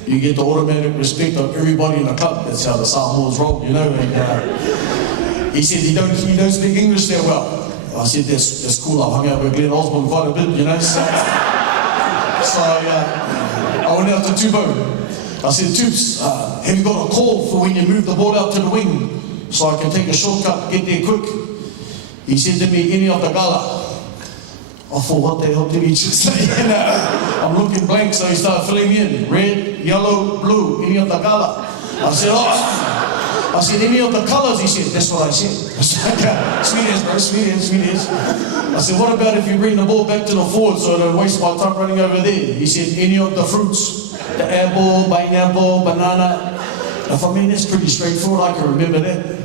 you get the automatic respect of everybody in the club. That's how the Samoans roll, you know. And he said, he don't speak English that well. I said, that's cool. I've hung out with Glenn Osborne quite a bit, you know. So I went out to Tupou. I said, Toops, have you got a call for when you move the ball out to the wing so I can take a shortcut, get there quick? He said to me, any of the gala. I thought, what the hell did he just say? You know, I'm looking blank, so he started filling me in. Red, yellow, blue, any of the gala. I said, oh. I said, any of the colors? He said, that's what I said. I said, sweet as, bro, sweet as, sweet as. I said, what about if you bring the ball back to the forward so I don't waste my time running over there? He said, any of the fruits. The apple, pineapple, banana. I thought, man, that's pretty straightforward. I can remember that.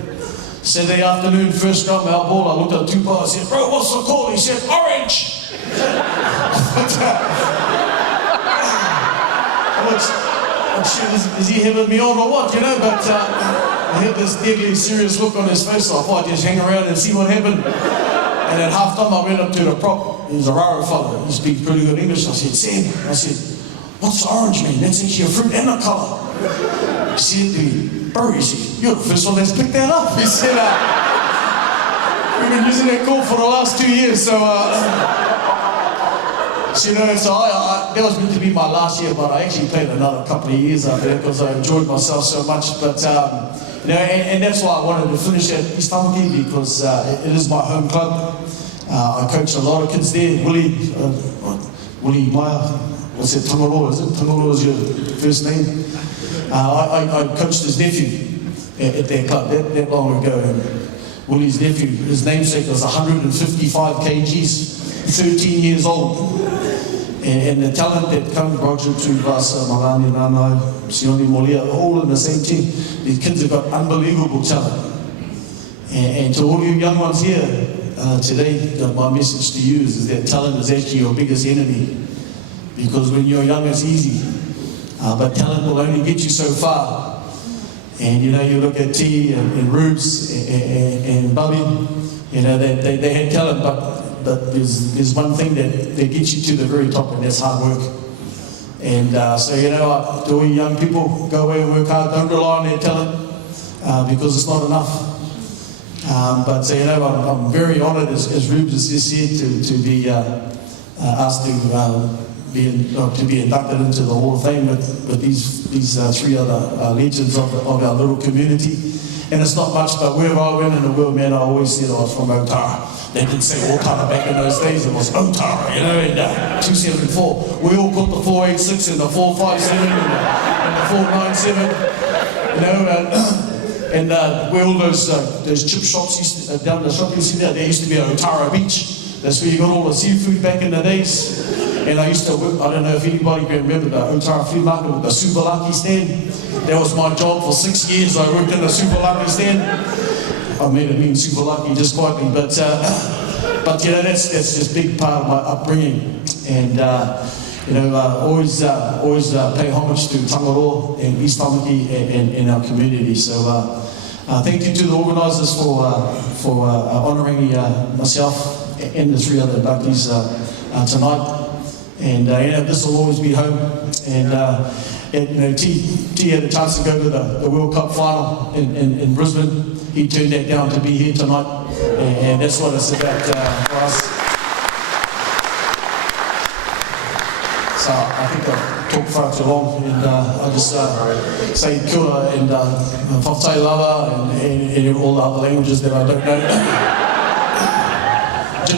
Saturday afternoon, first got my ball, I looked at the 2 bars, I said, bro, what's the call? He said, orange. I'm sure, is he having me on or what, you know? But I had this deadly serious look on his face, so I thought I'd just hang around and see what happened. And at half time, I went up to the prop. He was a rara fellow. He speaks pretty good English. I said, Sam, I said, what's the orange mean? That's actually a fruit and a colour. He said to me, bro, he said, you're the first one that's picked that up. He said, we've been using that call for the last 2 years, so, you know, so that was meant to be my last year, but I actually played another couple of years after that because I enjoyed myself so much. But, you know, and that's why I wanted to finish at East Tamaki because it is my home club. I coach a lot of kids there. Willie Meyer, what's that, Tangaloa, is it? Tangaloa is your first name? I coached his nephew at their club that long ago. And Willie's nephew, his namesake was 155 kgs, 13 years old. And the talent that comes, Roger, Tuvasa, Malani, Nanai, Sione Molia, all in the same team. These kids have got unbelievable talent. And to all you young ones here, today, my message to you is that talent is actually your biggest enemy. Because when you're young, it's easy. But talent will only get you so far. And you know, you look at T and Rubes and Bubby, you know, they had talent, but there's one thing that gets you to the very top, and that's hard work. And so, you know, to all you young people, go away and work hard. Don't rely on their talent because it's not enough. But you know, I'm very honoured, as Rubes has just said, to be asked to be inducted into the Hall of Fame with these three other legends of our little community. And it's not much, but wherever I went in the world, man, I always said I was from Otara. They didn't say Otara back in those days, it was Otara, you know, and 274. We all caught the 486 and the 457 and the 497, you know, and where all those chip shops down the shopping centre, there used to be Otara Beach. That's where you got all the seafood back in the days. And I used to work, I don't know if anybody can remember the Otara Flea Market with the Subalaki stand. That was my job for 6 years. I worked in the Subalaki stand. I made it mean Subalaki just quietly, but you know, that's just a big part of my upbringing. And you know, always pay homage to Tangaroa and East Tamaki and our community. So thank you to the organisers for honouring myself and the three other inductees tonight. And you know, this will always be home. And you know, T had a chance to go to the World Cup final in Brisbane. He turned that down to be here tonight, and that's what it's about for us. So I think I've talked far too long, and I just say kia ora and whaftai lava and all the other languages that I don't know.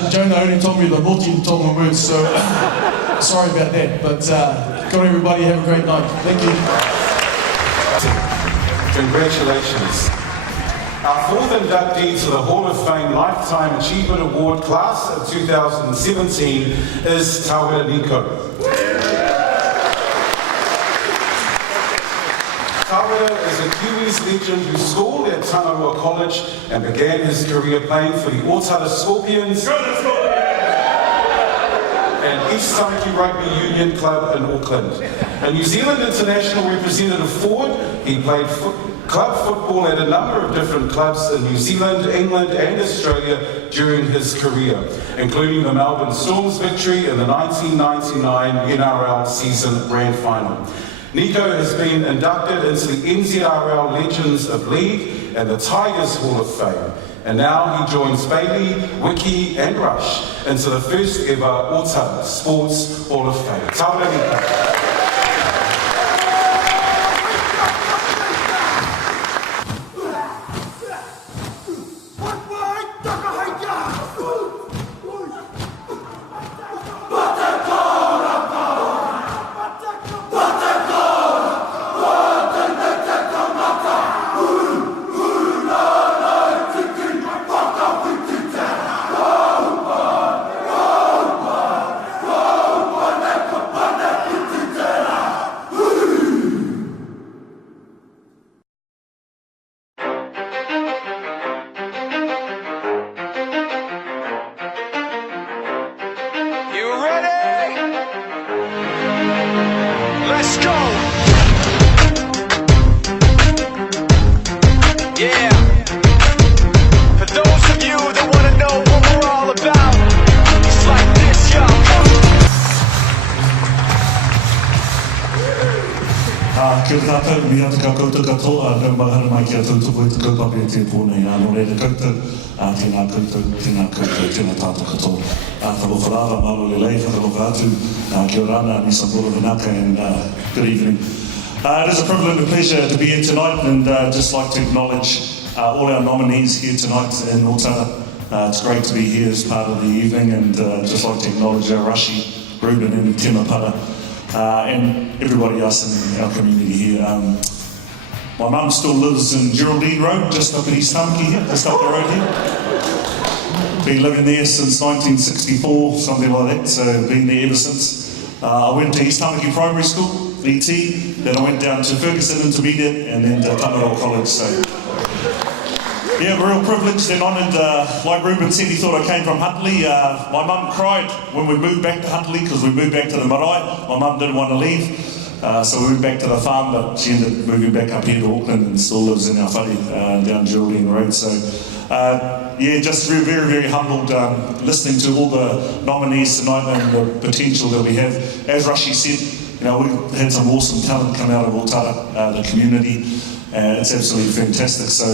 Jonah only told me the naughty Tonga words, so sorry about that. But kia ora everybody, have a great night. Thank you. Congratulations. Our fourth inductee to the Hall of Fame Lifetime Achievement Award class of 2017 is Tawera Nico. Tawera is a Kiwis legend who schooled at Tangaroa College and began his career playing for the Otara Scorpions and East Tamaki Rugby Union Club in Auckland. A New Zealand international representative forward, he played club football at a number of different clubs in New Zealand, England and Australia during his career, including the Melbourne Storm's victory in the 1999 NRL season grand final. Nico has been inducted into the NZRL Legends of League and the Tigers Hall of Fame. And now he joins Bailey, Wiki and Rush into the first ever otara Sports Hall of Fame. Tawera Nico. kau, mi ata ka koutou katoa, nau mahana mai ki a tautuku e te kaupapa e te pōnei. Nō reira koutou, tēnā koutou, tēnā tātou katoa. Tamo wharaara, malo le lei, whakaloka atu, kia ora ana, ni Sambora Vinaka, and good evening. It is a privilege and a pleasure to be here tonight, and just like to acknowledge all our nominees here tonight in Otara. It's great to be here as part of the evening, and just like to acknowledge our Rashi, Ruben and Temapara, and everybody else in our community here. My mum still lives in Geraldine Road, just up in East Tamaki here, just up the road here. Been living there since 1964, something like that, so been there ever since. I went to East Tamaki Primary School, ET, then I went down to Ferguson Intermediate, and then to Tamarau College, so yeah, real privileged and honoured. Like Ruben said, he thought I came from Huntly. My mum cried when we moved back to Huntly because we moved back to the marae. My mum didn't want to leave, so we moved back to the farm, but she ended up moving back up here to Auckland and still lives in our whare down Geraldine Road. So yeah, just very, very humbled listening to all the nominees tonight and the potential that we have. As Rashi said, you know, we've had some awesome talent come out of Otara, the community. It's absolutely fantastic, so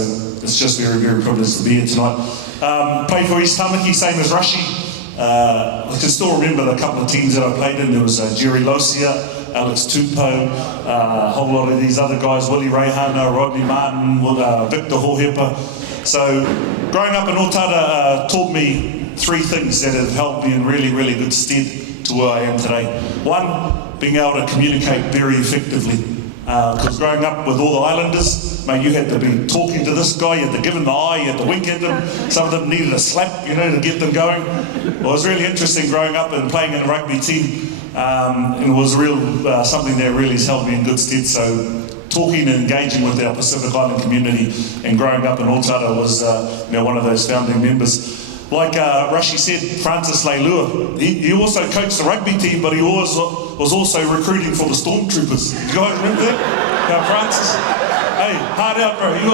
it's just very, very privileged to be here tonight. Played for East Tamaki, same as Rashi. I can still remember the couple of teams that I played in. There was Jerry Losia, Alex Tupou, a whole lot of these other guys, Willie Reihana, Rodney Martin, Victor Hohepa. So growing up in Otara taught me three things that have helped me in really, really good stead to where I am today. One, being able to communicate very effectively. Because growing up with all the islanders, mate, you had to be talking to this guy, you had to give him the eye, you had to wink at them. Some of them needed a slap, you know, to get them going. Well, it was really interesting growing up and playing in a rugby team. And it was real something that really has held me in good stead. So talking and engaging with our Pacific Island community and growing up in Otara was you know, one of those founding members. Like Rashi said, Francis Leilua, he also coached the rugby team, but he was also recruiting for the Stormtroopers. You guys remember that? Francis? Hey, hard out, bro. He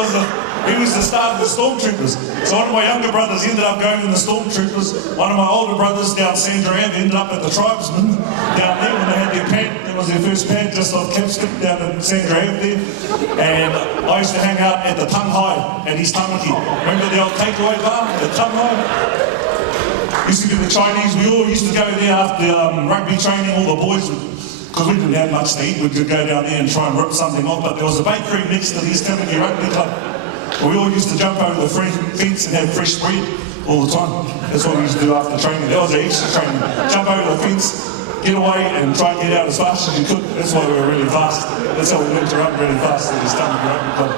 was the start of the Stormtroopers. So one of my younger brothers ended up going in the Stormtroopers. One of my older brothers down Sandra Ave ended up at the Tribesmen down there when they had their pad. That was their first pad, just off Capskip down in Sandra Ave there. And I used to hang out at the Tanghai at East Tamaki. Remember the old takeaway bar, the Tanghai? Used to get the Chinese. We all used to go there after rugby training, all the boys would, because we didn't have much to eat, we could go down there and try and rip something off, but there was a bakery next to the East Tamaki Rugby Club. We all used to jump over the fence and have fresh bread all the time. That's what we used to do after training. That was our extra training. Jump over the fence, get away and try and get out as fast as you could. That's why we were really fast. That's how we learned to run really fast at the East Tamaki Rugby Club.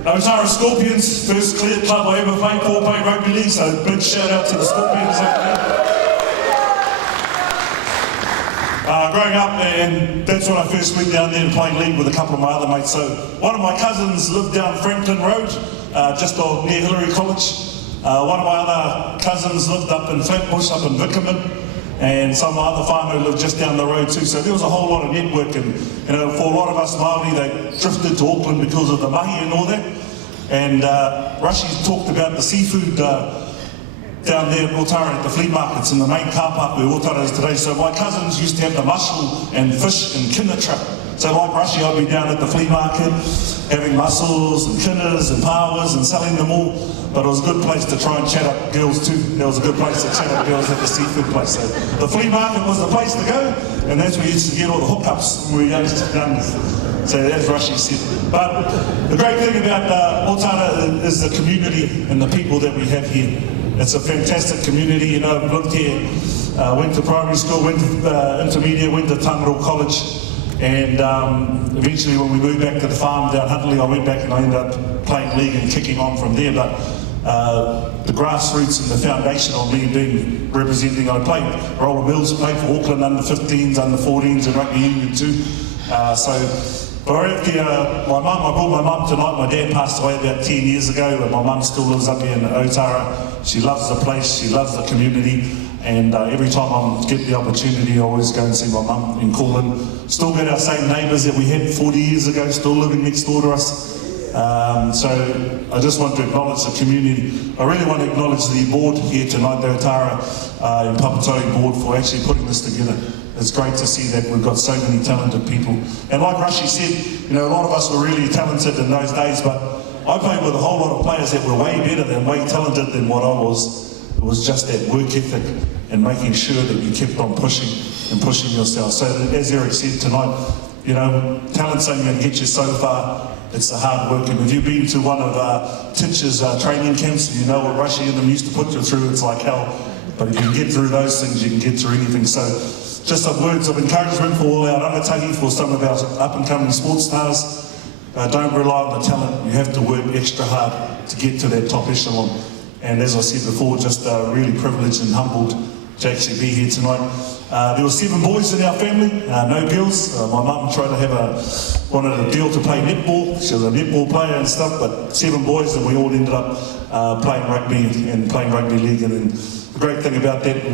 Otara Scorpions, first clear club I ever played for, played rugby league, so big shout out to the Scorpions up there. Growing up, and that's when I first went down there to play league with a couple of my other mates. So one of my cousins lived down Franklin Road, just near Hillary College. One of my other cousins lived up in Flatbush, up in Vickerman, and some of my other whānau lived just down the road too. So there was a whole lot of network, and you know, for a lot of us Māori, they drifted to Auckland because of the mahi and all that. And Rashi talked about the seafood down there at Otara at the flea markets in the main car park where Otara is today. So my cousins used to have the mussel and fish and kinna truck. So like Rashi, I'd be down at the flea market having mussels and kinnas and pawas and selling them all. But it was a good place to try and chat up girls too. There was a good place to chat up girls at the seafood place. So the flea market was the place to go, and that's where you used to get all the hookups when we were young. So as Rashi said. But the great thing about Otara is the community and the people that we have here. It's a fantastic community. You know, I've lived here, went to primary school, went to intermediate, went to Tamarau College, and eventually when we moved back to the farm down Huntly, I went back and I ended up playing league and kicking on from there. But the grassroots and the foundation of me being representing, I played Roller Mills, played for Auckland under 15s, under 14s and rugby union too. But I brought my mum tonight. My dad passed away about 10 years ago, but my mum still lives up here in Otara. She loves the place, she loves the community, and every time I get the opportunity, I always go and see my mum in Corlin. Still got our same neighbours that we had 40 years ago, still living next door to us. So I just want to acknowledge the community. I really want to acknowledge the board here tonight, the Otara and Papatoni board, for actually putting this together. it's great to see that we've got so many talented people. And like Rushy said, you know, a lot of us were really talented in those days, but I played with a whole lot of players that were way better than, way talented than what I was. It was just that work ethic and making sure that you kept on pushing and pushing yourself. So as Eric said tonight, you know, talent's only going to get you so far. It's the hard work. And if you've been to one of Titch's training camps, you know what Rushy and them used to put you through, it's like hell. But if you can get through those things, you can get through anything. So just some words of encouragement for all our rangatahi, for some of our up-and-coming sports stars. Don't rely on the talent. You have to work extra hard to get to that top echelon. And as I said before, just really privileged and humbled to actually be here tonight. There were 7 boys in our family, no girls. My mum tried to wanted a girl to play netball. She was a netball player and stuff, but 7 boys, and we all ended up playing rugby and playing rugby league. And then the great thing about that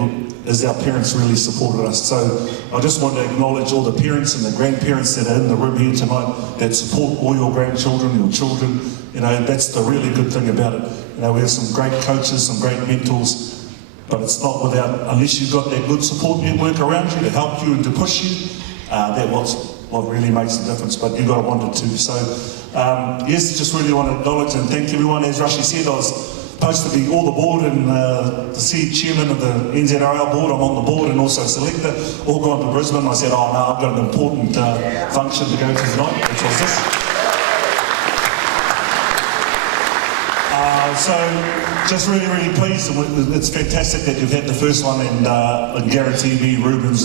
is our parents really supported us. So I just want to acknowledge all the parents and the grandparents that are in the room here tonight that support all your grandchildren, your children. You know, that's the really good thing about it. You know, we have some great coaches, some great mentors, but it's not without, unless you've got that good support network around you to help you and to push you, that's what really makes the difference, but you've got to want it too. So, yes, just really want to acknowledge and thank everyone. As Rushy said, I was supposed to be all the board and the chairman of the NZRL board. I'm on the board and also selector. All gone to Brisbane. I said, oh no, I've got an important function to go to tonight, which was this. So just really, really pleased. It's fantastic that you've had the first one, and guarantee me, Ruben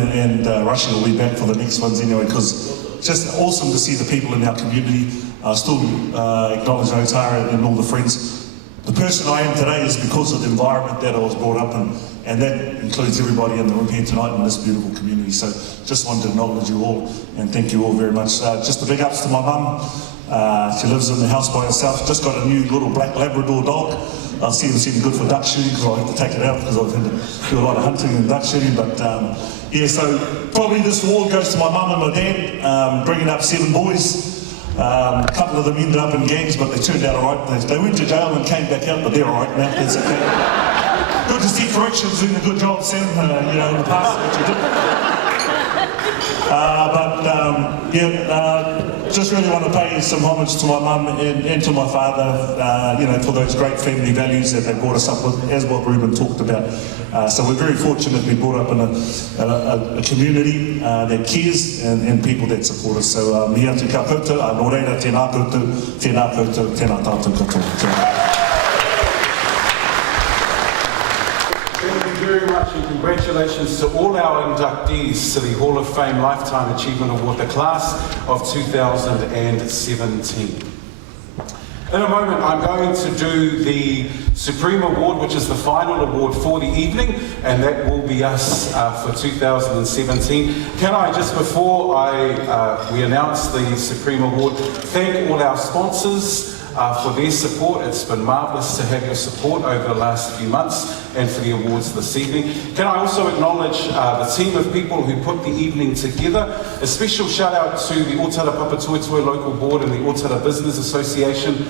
and Rushy will be back for the next ones anyway, because it's just awesome to see the people in our community. Still acknowledge Otara and all the friends. The person I am today is because of the environment that I was brought up in, and that includes everybody in the room here tonight in this beautiful community. So just wanted to acknowledge you all and thank you all very much. Just a big ups to my mum. She lives in the house by herself. Just got a new little black Labrador dog. I'll see if it's any good for duck shooting, because I'll have to take it out because I've had to do a lot of hunting and duck shooting. But yeah, so probably this award goes to my mum and my dad, bringing up 7 boys. A couple of them ended up in gangs, but they turned out all right. They went to jail and came back out, but they're all right now. That's okay. Good to see corrections doing a good job, Sam, you know, in the past, what you did. Just really want to pay some homage to my mum and to my father, you know, for those great family values that they brought us up with, as what Ruben talked about. So we're very fortunate to be brought up in a community that cares and people that support us. So, mia te ka koutou, nō reira tēnā koutou, tēnā tātou katoa. Very much, and congratulations to all our inductees to the Hall of Fame Lifetime Achievement Award, the class of 2017. In a moment, I'm going to do the Supreme Award, which is the final award for the evening, and that will be us for 2017. Can I, just before we announce the Supreme Award, thank all our sponsors for their support. It's been marvellous to have your support over the last few months and for the awards this evening. Can I also acknowledge the team of people who put the evening together? A special shout out to the Otara Papatoetoe Local Board and the Otara Business Association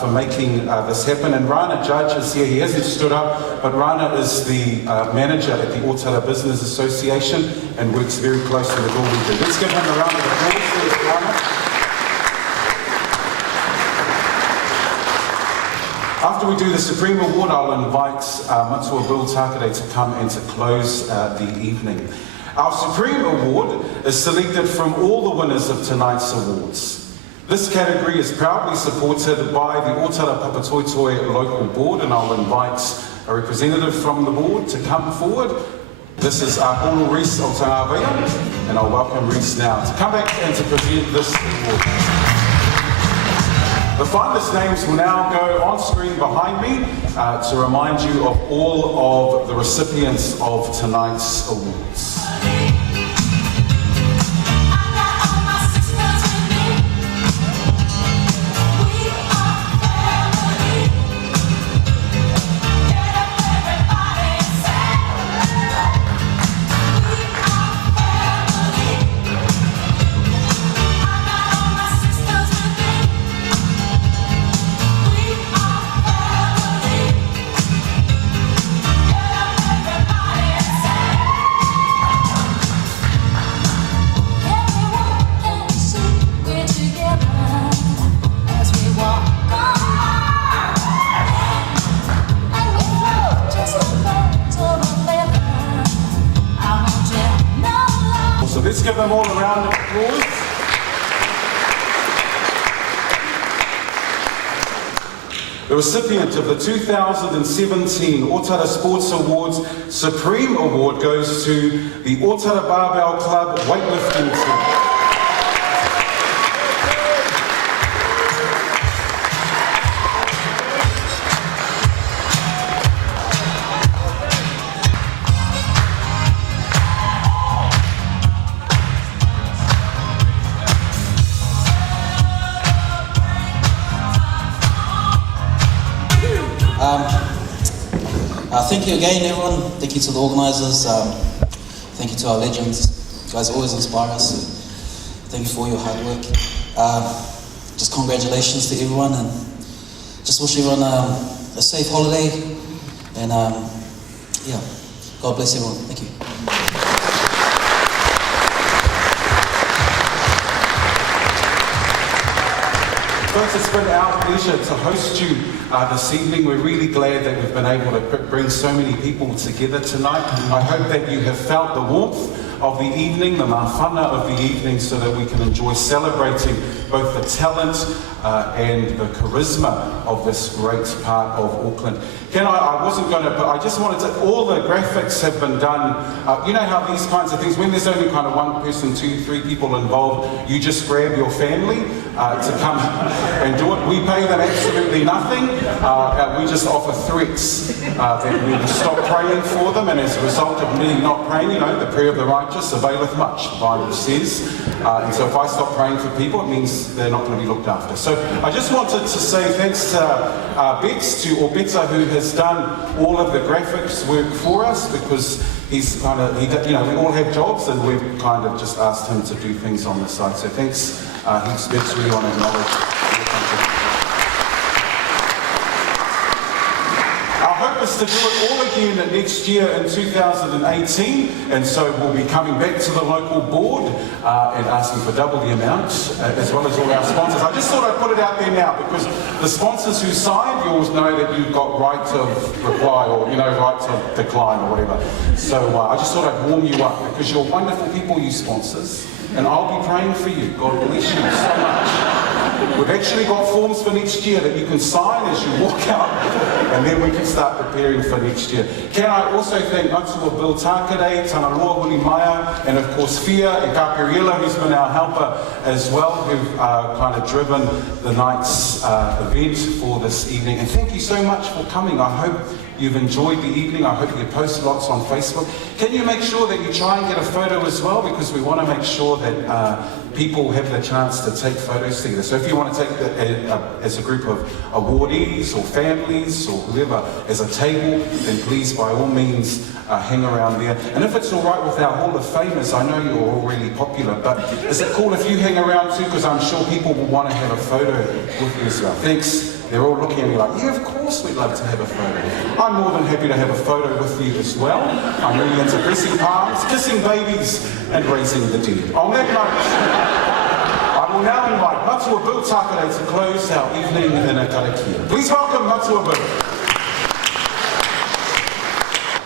for making this happen. And Rana Judge is here. He hasn't stood up, but Rana is the manager at the Otara Business Association and works very closely with all we do. Let's give him a round of applause. There's Rana. After we do the Supreme Award, I'll invite Matua Bill Takare to come and to close the evening. Our Supreme Award is selected from all the winners of tonight's awards. This category is proudly supported by the Otara Papatoetoe Local Board, and I'll invite a representative from the board to come forward. This is Apolo Rees Otangawea, and I'll welcome Rees now to come back and to present this award. The finalist names will now go on screen behind me to remind you of all of the recipients of tonight's awards. of applause. The recipient of the 2017 Otara Sports Awards Supreme Award goes to the Otara Barbell Club weightlifting team. Thank you again, everyone. Thank you to the organisers. Thank you to our legends. You guys always inspire us. So thank you for all your hard work. Just congratulations to everyone, and just wish everyone a safe holiday. And yeah, God bless everyone. Thank you. Folks, it's been our pleasure to host you this evening. We're really glad that we've been able to bring so many people together tonight. I hope that you have felt the warmth of the evening, the mawhana of the evening, so that we can enjoy celebrating both the talent and the charisma of this great part of Auckland. I wasn't going to, but I just wanted to, all the graphics have been done. You know how these kinds of things, when there's only kind of one person, 2, 3 people involved, you just grab your family to come and do it. We pay them absolutely nothing. We just offer threats that we will stop praying for them, and as a result of me not praying, you know, the prayer of the righteous availeth much, the Bible says. And so if I stop praying for people, it means they're not going to be looked after. So I just wanted to say thanks to Bex, to Orbeta, who has done all of the graphics work for us, because he's kind of, you know, we all have jobs, and we've kind of just asked him to do things on the side. So thanks, Bex, really want to acknowledge. Is to do it all again next year in 2018, and so we'll be coming back to the local board and asking for double the amount, as well as all our sponsors. I just thought I'd put it out there now, because the sponsors who signed, you always know that you've got right of reply, or, you know, right of decline or whatever. So I just thought I'd warm you up, because you're wonderful people, you sponsors, and I'll be praying for you. God bless you so much. We've actually got forms for next year that you can sign as you walk out, and then we can start preparing for next year. Can I also thank Matua Bill Takare, Tanaloa Willie Maya, and of course Fia and Kapiriela, who's been our helper as well, who've kind of driven the night's event for this evening. And thank you so much for coming. I hope you've enjoyed the evening. I hope you post lots on Facebook. Can you make sure that you try and get a photo as well? Because we want to make sure that people have the chance to take photos together. So if you want to take as a group of awardees or families or whoever as a table, then please by all means hang around there. And if it's all right with our Hall of Famers, I know you're all really popular, but is it cool if you hang around too? Because I'm sure people will want to have a photo with you as well. Thanks. They're all looking at me like, yeah, of course we'd love to have a photo. I'm more than happy to have a photo with you as well. I'm really into pressing palms, kissing babies, and raising the dead. On that note, I will now invite Matua Bill Takare to close our evening in a karakia. Please welcome Matua Bill.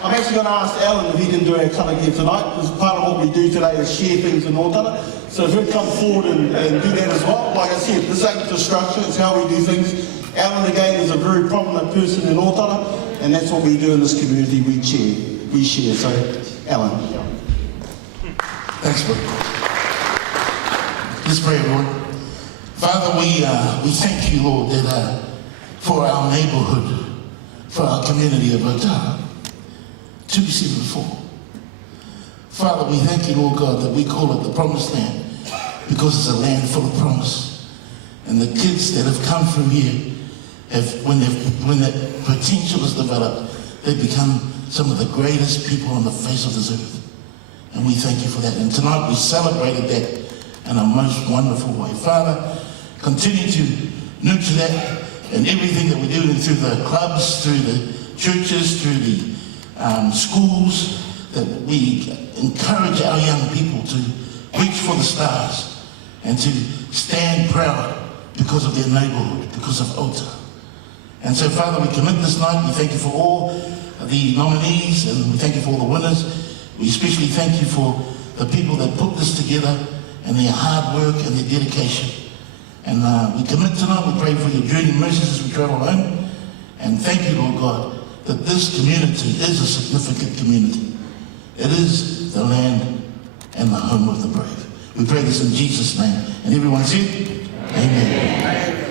I'm actually going to ask Alan if he can do our karakia tonight, because part of what we do today is share things in Otara. So if he'd come forward and do that as well. Like I said, this ain't the structure, it's how we do things. Alan, again, is a very prominent person in Otara, and that's what we do in this community, we share. So, Alan. Thanks, Rick. Let's pray, Lord. Father, we thank you, Lord, that for our neighborhood, for our community of Otara, 274. Father, we thank you, Lord God, that we call it the Promised Land, because it's a land full of promise. And the kids that have come through here, when that potential is developed, they become some of the greatest people on the face of this earth. And we thank you for that. And tonight we celebrated that in a most wonderful way. Father, continue to nurture that and everything that we do through the clubs, through the churches, through the schools, that we encourage our young people to reach for the stars and to stand proud because of their neighborhood, because of Otara. And so, Father, we commit this night. We thank you for all the nominees, and we thank you for all the winners. We especially thank you for the people that put this together and their hard work and their dedication. And we commit tonight, we pray for your journey mercies as we travel home. And thank you, Lord God, that this community is a significant community. It is the land and the home of the brave. We pray this in Jesus' name. And everyone said, Amen.